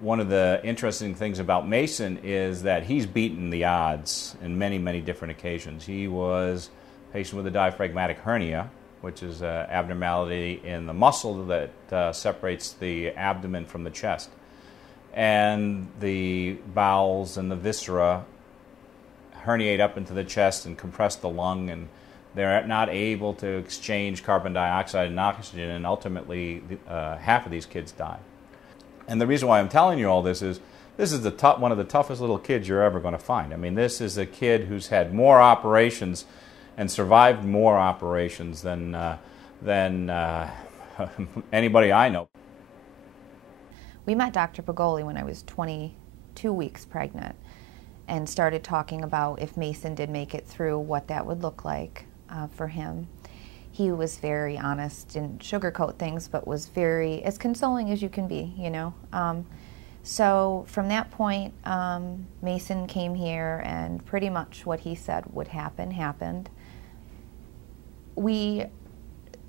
One of the interesting things about Mason is that he's beaten the odds in many, many different occasions. He was a patient with a diaphragmatic hernia, which is an abnormality in the muscle that separates the abdomen from the chest. And the bowels and the viscera herniate up into the chest and compress the lung, and they're not able to exchange carbon dioxide and oxygen, and ultimately half of these kids die. And the reason why I'm telling you all this is one of the toughest little kids you're ever going to find. I mean, this is a kid who's had more operations and survived more operations than anybody I know. We met Dr. Pagoli when I was 22 weeks pregnant and started talking about if Mason did make it through, what that would look like for him. He was very honest, didn't sugarcoat things, but was very, as consoling as you can be, you know. So from that point, Mason came here, and pretty much what he said would happen, happened. We,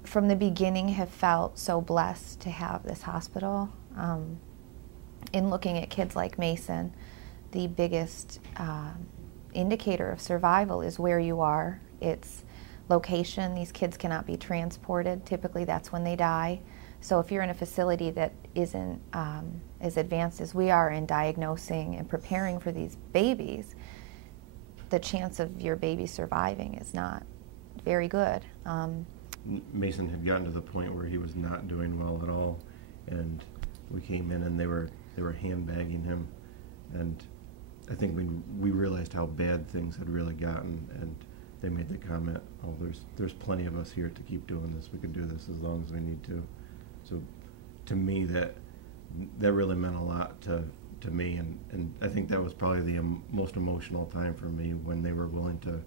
from the beginning, have felt so blessed to have this hospital. In looking at kids like Mason, the biggest indicator of survival is where you are. It's location. These kids cannot be transported. Typically, that's when they die. So if you're in a facility that isn't as advanced as we are in diagnosing and preparing for these babies, the chance of your baby surviving is not very good. Mason had gotten to the point where he was not doing well at all, and we came in and they were handbagging him, and I think we realized how bad things had really gotten, and they made the comment, "Oh, there's plenty of us here to keep doing this. We can do this as long as we need to." So, to me, that really meant a lot to me, and I think that was probably the most emotional time for me, when they were willing to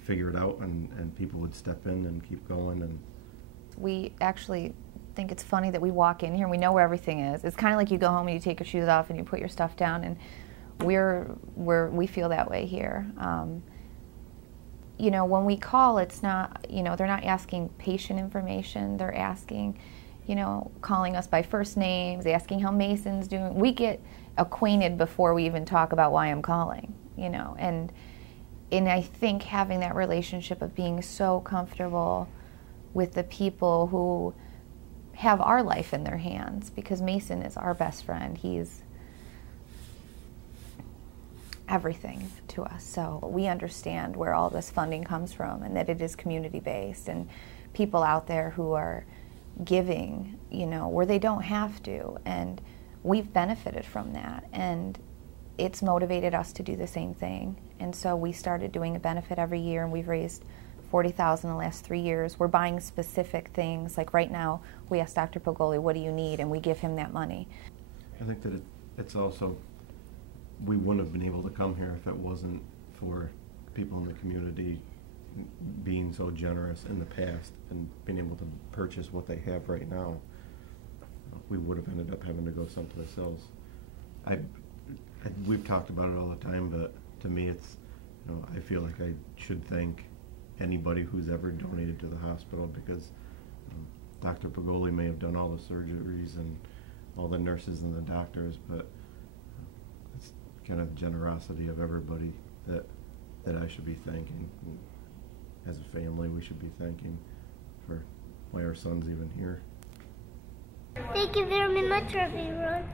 figure it out, and people would step in and keep going. And we actually think it's funny that we walk in here and we know where everything is. It's kind of like you go home and you take your shoes off and you put your stuff down, and we feel that way here. You know, when we call, it's not, you know, they're not asking patient information. They're asking, you know, calling us by first names, asking how Mason's doing. We get acquainted before we even talk about why I'm calling, you know, and I think having that relationship of being so comfortable with the people who have our life in their hands, because Mason is our best friend. He's everything to us. So we understand where all this funding comes from, and that it is community-based, and people out there who are giving, you know, where they don't have to, and we've benefited from that, and it's motivated us to do the same thing. And so we started doing a benefit every year, and we've raised $40,000 in the last 3 years. We're buying specific things. Like right now, we asked Dr. Pagoli, what do you need? And we give him that money. I think that it's also, we wouldn't have been able to come here if it wasn't for people in the community being so generous in the past and being able to purchase what they have right now. We would have ended up having to go someplace else. We've talked about it all the time, but to me, it's, you know, I feel like I should thank anybody who's ever donated to the hospital, because Dr. Pagoli may have done all the surgeries and all the nurses and the doctors, but it's kind of generosity of everybody that I should be thanking. And as a family, we should be thanking for why our son's even here. Thank you very much, everyone.